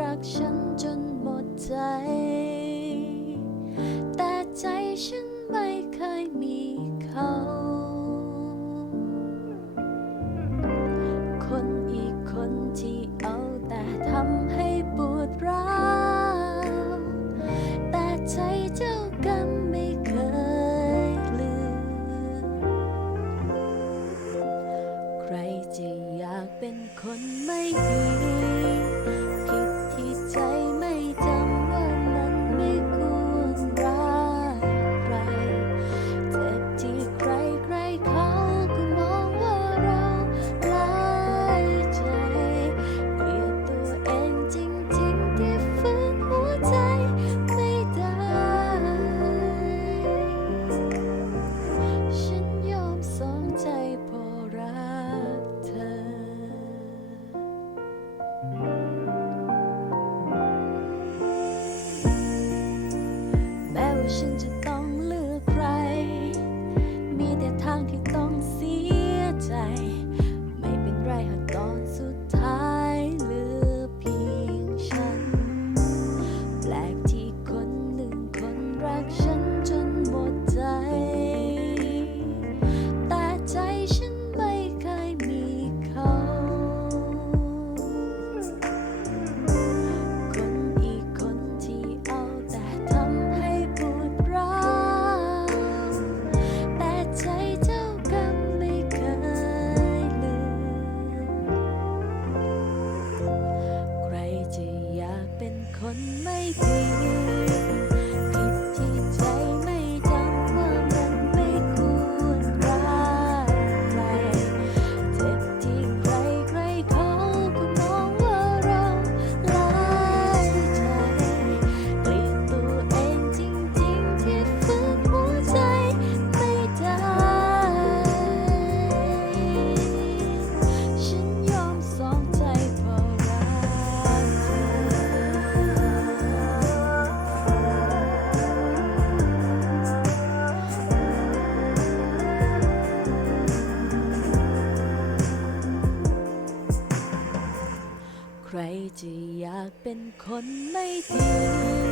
รักฉันจนหมดใจ แต่ใจฉันไม่เคยมีเขา คนอีกคนที่เอาแต่ทำให้ปวดร้าวแต่ใจเจ้ากรรมไม่เคยลืม ใครจะอยากเป็นคนไม่ดีผิด แม้ว่ ไเป็นคนไม่ดี